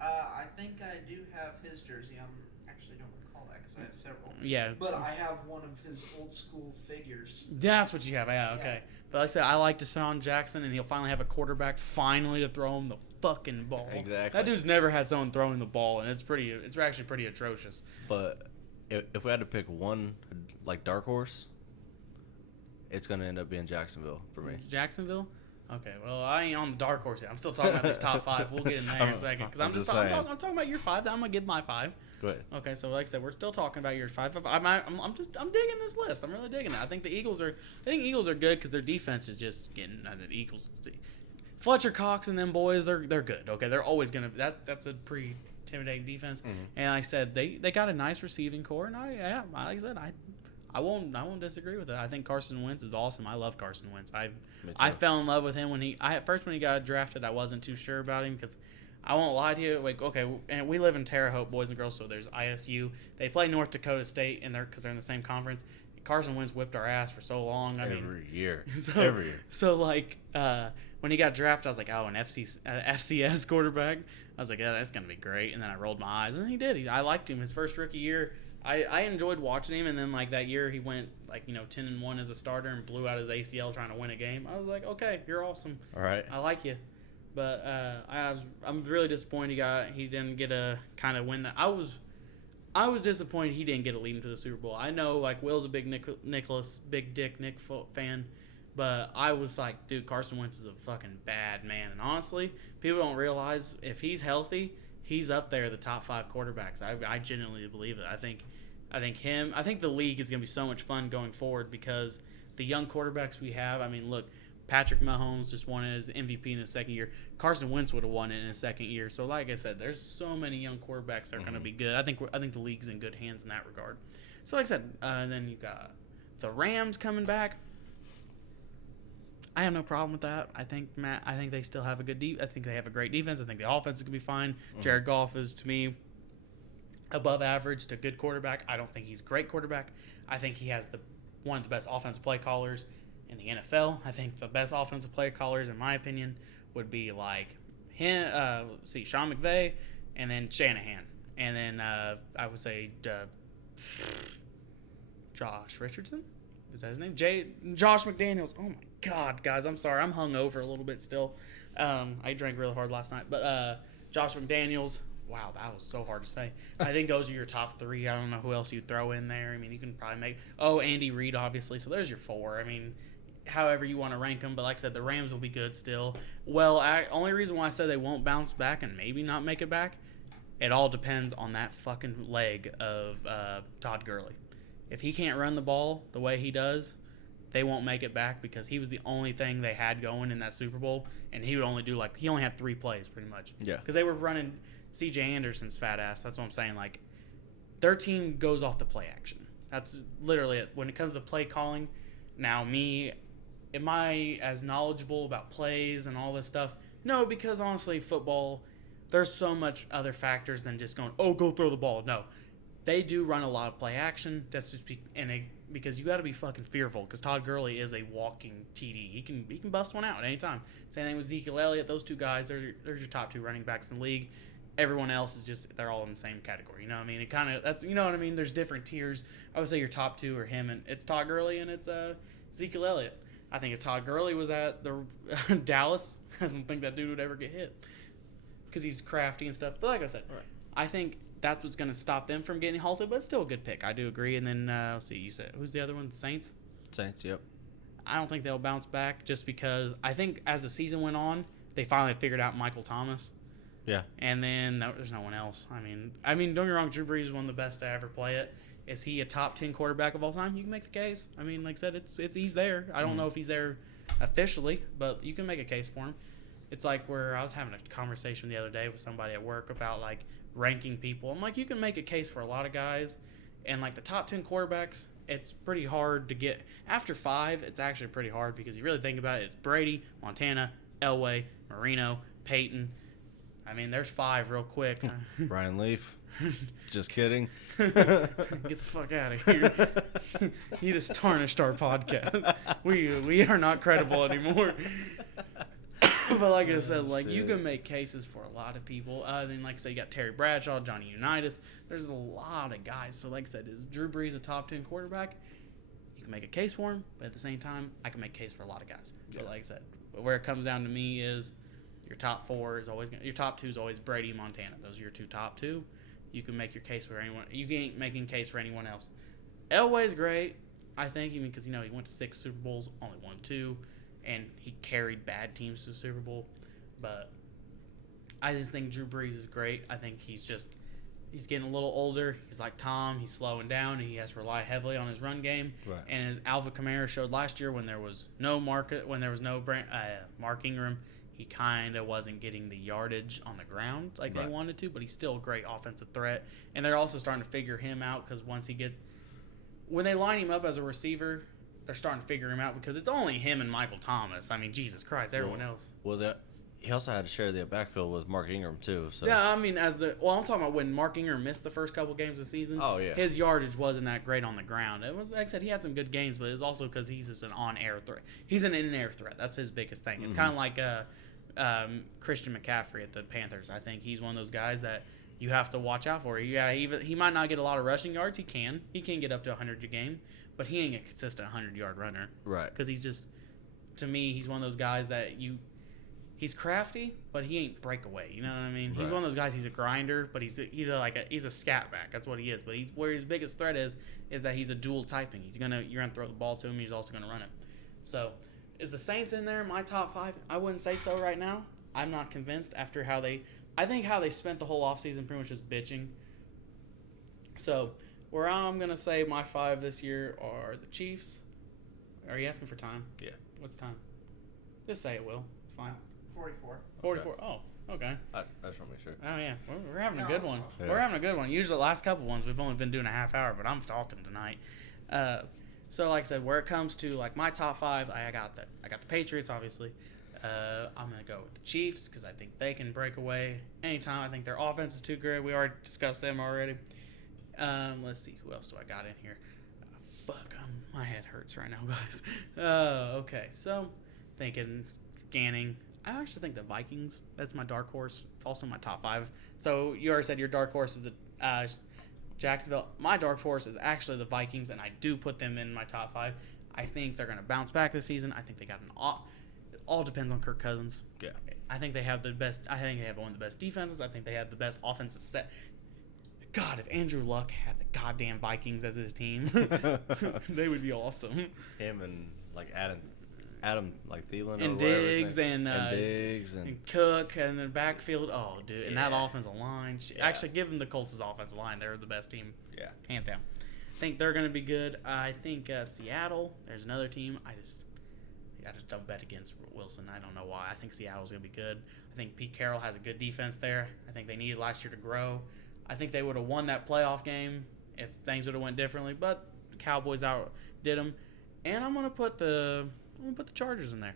I think I do have his jersey. I actually don't recall that because I have several. Yeah. But I have one of his old school figures. That's what you have. Yeah, okay. Yeah. But like I said, I like Deshaun Jackson, and he'll finally have a quarterback finally to throw him the fucking ball. Exactly. That dude's never had someone throwing the ball, and it's actually pretty atrocious. But if we had to pick one like dark horse, it's gonna end up being Jacksonville for me. Jacksonville? Okay, well, I ain't on the dark horse yet. I'm still talking about these top 5. We'll get in there in a second. Because I'm talking about your 5. Then I'm going to give my 5. Go ahead. Okay, so like I said, we're still talking about your 5. I'm digging this list. I'm really digging it. I think Eagles are good because their defense is just getting the Eagles. Fletcher Cox and them boys, they're good. Okay, they're always going to that's a pretty intimidating defense. Mm-hmm. And like I said, they got a nice receiving core, and like I said, I won't disagree with it. I think Carson Wentz is awesome. I love Carson Wentz. I fell in love with him when he got drafted. I wasn't too sure about him because I won't lie to you. Like, okay, and we live in Terre Haute, boys and girls. So there's ISU. They play North Dakota State, and because they're in the same conference. Carson Wentz whipped our ass for so long. Every year. So like when he got drafted, I was like, oh, an FCS quarterback. I was like, yeah, that's gonna be great. And then I rolled my eyes, and then he did. I liked him his first rookie year. I enjoyed watching him, and then like that year he went 10-1 as a starter and blew out his ACL trying to win a game. I was like, okay, you're awesome. All right. I like you, but I'm really disappointed he didn't get a kind of win that. I was disappointed he didn't get a lead into the Super Bowl. I know like Will's a big Big Dick Nick fan, but I was like, dude, Carson Wentz is a fucking bad man, and honestly, people don't realize if he's healthy, he's up there, the top 5 quarterbacks. I genuinely believe it. I think the league is going to be so much fun going forward because the young quarterbacks we have. I mean, look, Patrick Mahomes just won it as MVP in his second year. Carson Wentz would have won it in his second year. So, like I said, there's so many young quarterbacks that are going to be good. I think the league's in good hands in that regard. So, like I said, and then you got the Rams coming back. I have no problem with that. I think they still have a good I think they have a great defense. I think the offense is going to be fine. Jared Goff is, to me, above average to good quarterback. I don't think he's a great quarterback. I think he has one of the best offensive play callers in the NFL. I think the best offensive play callers, in my opinion, would be like him, Sean McVay, and then Shanahan, and then I would say Josh Richardson. Is that his name? Josh McDaniels. Oh my God, guys, I'm sorry, I'm hungover a little bit still. I drank really hard last night, but Josh McDaniels. Wow, that was so hard to say. I think those are your top three. I don't know who else you'd throw in there. I mean, you can probably make Andy Reid, obviously. So there's your four. I mean, however you want to rank them. But like I said, the Rams will be good still. Well, only reason why I said they won't bounce back and maybe not make it back, it all depends on that fucking leg of Todd Gurley. If he can't run the ball the way he does, they won't make it back because he was the only thing they had going in that Super Bowl. And he would only do he only had 3 plays pretty much. Yeah. Because they were running C.J. Anderson's fat ass. That's what I'm saying. Like, their team goes off the play action. That's literally it. When it comes to play calling, now am I as knowledgeable about plays and all this stuff? No, because honestly, football, there's so much other factors than just going, go throw the ball. No, they do run a lot of play action. That's just because you got to be fucking fearful because Todd Gurley is a walking TD. He can bust one out at any time. Same thing with Ezekiel Elliott. Those two guys, they're your top 2 running backs in the league. Everyone else is just, they're all in the same category. You know what I mean? It kind of, that's, you know what I mean? There's different tiers. I would say your top 2 are him, and it's Todd Gurley and it's Ezekiel Elliott. I think if Todd Gurley was at the Dallas, I don't think that dude would ever get hit because he's crafty and stuff. But like I said, I think that's what's going to stop them from getting halted, but it's still a good pick. I do agree. And then, let's see, you said, who's the other one? Saints? Saints, yep. I don't think they'll bounce back just because I think as the season went on, they finally figured out Michael Thomas. Yeah. And then there's no one else. I mean, don't get me wrong, Drew Brees is one of the best to ever play it. Is he a top 10 quarterback of all time? You can make the case. I mean, like I said, he's there. I don't know if he's there officially, but you can make a case for him. It's like where I was having a conversation the other day with somebody at work about like ranking people. I'm like, you can make a case for a lot of guys, and like the top 10 quarterbacks, it's pretty hard to get. After 5, it's actually pretty hard because you really think about it. It's Brady, Montana, Elway, Marino, Peyton. I mean, there's 5 real quick. Brian Leaf. Just kidding. Get the fuck out of here. You just tarnished our podcast. We are not credible anymore. But like I said, you can make cases for a lot of people. Then, like I said, you got Terry Bradshaw, Johnny Unitas. There's a lot of guys. So, like I said, is Drew Brees a top 10 quarterback? You can make a case for him, but at the same time, I can make a case for a lot of guys. But like I said, where it comes down to me is your top 4 is always your top 2 is always Brady, Montana. Those are your 2 top 2. You can make your case for anyone. You ain't making a case for anyone else. Elway's great, I think, even because he went to 6 Super Bowls, only won 2, and he carried bad teams to the Super Bowl. But I just think Drew Brees is great. I think he's getting a little older. He's like Tom. He's slowing down, and he has to rely heavily on his run game. Right. And as Alvin Kamara showed last year, when there was no Mark Ingram, he kind of wasn't getting the yardage on the ground like they wanted to, but he's still a great offensive threat. And they're also starting to figure him out because when they line him up as a receiver, they're starting to figure him out because it's only him and Michael Thomas. I mean, Jesus Christ, everyone else. Well, he also had to share the backfield with Mark Ingram too. So yeah, I mean, I'm talking about when Mark Ingram missed the first couple games of the season. Oh yeah, his yardage wasn't that great on the ground. It was, like I said, he had some good games, but it was also because he's just an on-air threat. He's an in-air threat. That's his biggest thing. It's kind of like Christian McCaffrey at the Panthers. I think he's one of those guys that you have to watch out for. Yeah, he might not get a lot of rushing yards. He can get up to 100 a game, but he ain't a consistent 100-yard runner. Right. Because he's just, to me, he's one of those guys that he's crafty, but he ain't breakaway. You know what I mean? He's one of those guys. He's a grinder, but he's a scat back. That's what he is. But where his biggest threat is that he's a dual typing. You're gonna throw the ball to him. He's also gonna run it. So, is the Saints in there in my top 5? I wouldn't say so right now. I'm not convinced after how they spent the whole offseason pretty much just bitching. So, where I'm gonna say my 5 this year are the Chiefs. Are you asking for time? Yeah. What's time? Just say it, Will. It's fine. 44. 44. Oh, okay. I just want to make sure. Oh, yeah. We're having a Yeah, good one. yeah. We're having a good one. Usually the last couple ones, we've only been doing a half hour, but I'm talking tonight. So, like I said, where it comes to, like, my top 5, I got the Patriots, obviously. I'm going to go with the Chiefs because I think they can break away anytime. I think their offense is too good. We already discussed them already. Let's see. Who else do I got in here? My head hurts right now, guys. Okay. So, thinking, scanning. I actually think the Vikings. That's my dark horse. It's also my top 5. So, you already said your dark horse is the Jacksonville. My dark horse is actually the Vikings, and I do put them in my top 5. I think they're going to bounce back this season. I think they got it all depends on Kirk Cousins. Yeah. I think they have the best. I think they have one of the best defenses. I think they have the best offensive set. God, if Andrew Luck had the goddamn Vikings as his team, they would be awesome. Him and like Adam like Thielen And or whatever his Diggs name- and Diggs and Cook and the backfield. Oh, dude, and that Yeah. offensive line. Yeah. Actually, give them the Colts' offensive line. They're the best team, yeah. hands down. I think they're going to be good. I think Seattle. There's another team. I just don't bet against Wilson. I don't know why. I think Seattle's going to be good. I think Pete Carroll has a good defense there. I think they needed last year to grow. I think they would have won that playoff game if things would have went differently, but the Cowboys outdid them. And I'm gonna put the Chargers in there.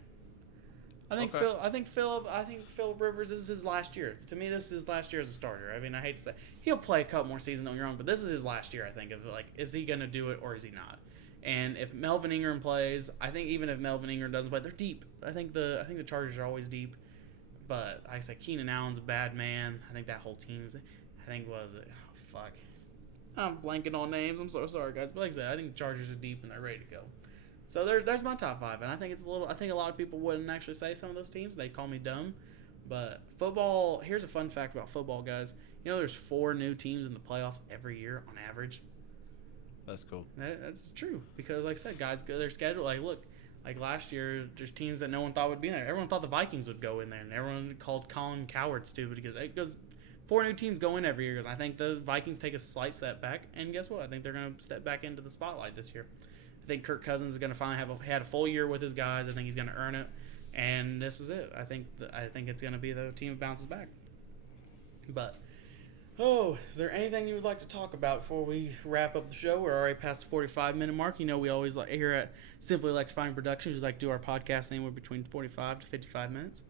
I think Okay. Phil Rivers, this is his last year. To me, this is his last year as a starter. I mean, I hate to say he'll play a couple more seasons, don't get me wrong, but this is his last year. I think of like, is he gonna do it or is he not? And if Melvin Ingram plays, I think even if Melvin Ingram doesn't play, they're deep. I think the Chargers are always deep. But like I said, Keenan Allen's a bad man. I think that whole team's. I think what was it? Oh, fuck. I'm blanking on names. I'm so sorry, guys. But like I said, I think the Chargers are deep and they're ready to go. So there's my top 5, and I think I think a lot of people wouldn't actually say some of those teams. They call me dumb, but football. Here's a fun fact about football, guys. You know, there's 4 new teams in the playoffs every year on average. That's cool. That's true because, like I said, guys go their schedule. Like, look, like last year, there's teams that no one thought would be in there. Everyone thought the Vikings would go in there, and everyone called Colin Coward stupid because it goes. 4 new teams go in every year because I think the Vikings take a slight step back, and guess what? I think they're going to step back into the spotlight this year. I think Kirk Cousins is going to finally had a full year with his guys. I think he's going to earn it, and this is it. I think it's going to be the team that bounces back. But is there anything you would like to talk about before we wrap up the show? We're already past the 45-minute mark. You know, we always here at Simply Electrifying Productions, we like to do our podcast anywhere between 45 to 55 minutes.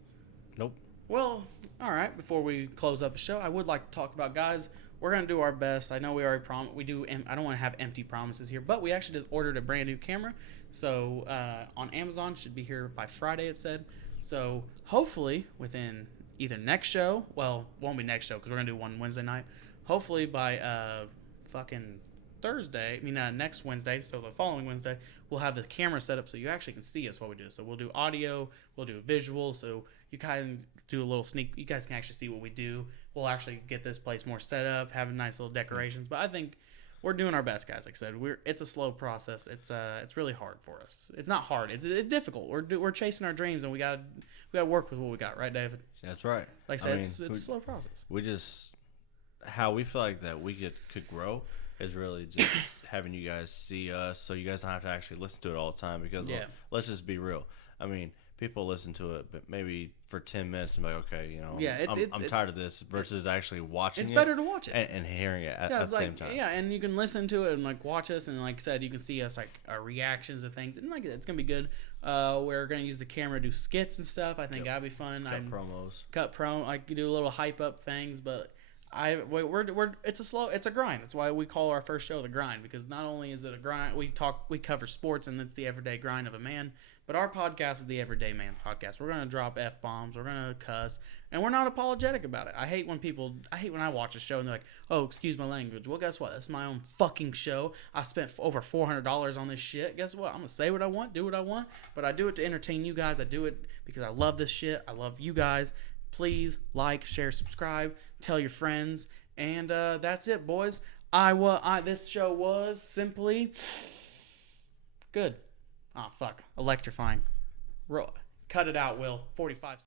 Nope. Well, all right. Before we close up the show, I would like to talk about, guys. We're gonna do our best. I know we already we do. I don't want to have empty promises here, but we actually just ordered a brand new camera. So on Amazon, should be here by Friday. It said. So hopefully within either next show. Well, won't be next show because we're gonna do one Wednesday night. Hopefully by fucking Thursday. Next Wednesday. So the following Wednesday, we'll have the camera set up so you actually can see us while we do it. So we'll do audio. We'll do visual. So you kind of do a little sneak. You guys can actually see what we do. We'll actually get this place more set up, have nice little decorations. But I think we're doing our best, guys. Like I said, it's a slow process. It's really hard for us. It's not hard. It's difficult. We're chasing our dreams, and we gotta work with what we got, right, David? That's right. Like I said, it's a slow process. We just how we feel like that we could grow is really just having you guys see us, so you guys don't have to actually listen to it all the time. Because let's just be real. I mean, people listen to it, but maybe for 10 minutes and be like, okay, I'm tired of this. Versus actually watching it. It's better to watch it and hearing it at the same time. Yeah, and you can listen to it and like watch us, and like I said, you can see us like our reactions to things, and like it's gonna be good. We're gonna use the camera to do skits and stuff. I think that'll be fun. Cut promo, like you do a little hype up things, but. It's a grind. That's why we call our first show the grind, because not only is it a grind, we cover sports and it's the everyday grind of a man, but our podcast is the everyday man's podcast. We're gonna drop F-bombs, we're gonna cuss, and we're not apologetic about it. I hate when I watch a show and they're like, "Oh, excuse my language." Well, guess what? It's my own fucking show. I spent over $400 on this shit. Guess what? I'm gonna say what I want, do what I want, but I do it to entertain you guys. I do it because I love this shit. I love you guys. Please like, share, subscribe, tell your friends, and that's it, boys. This show was simply good. Oh fuck, electrifying. Cut it out, Will. 45.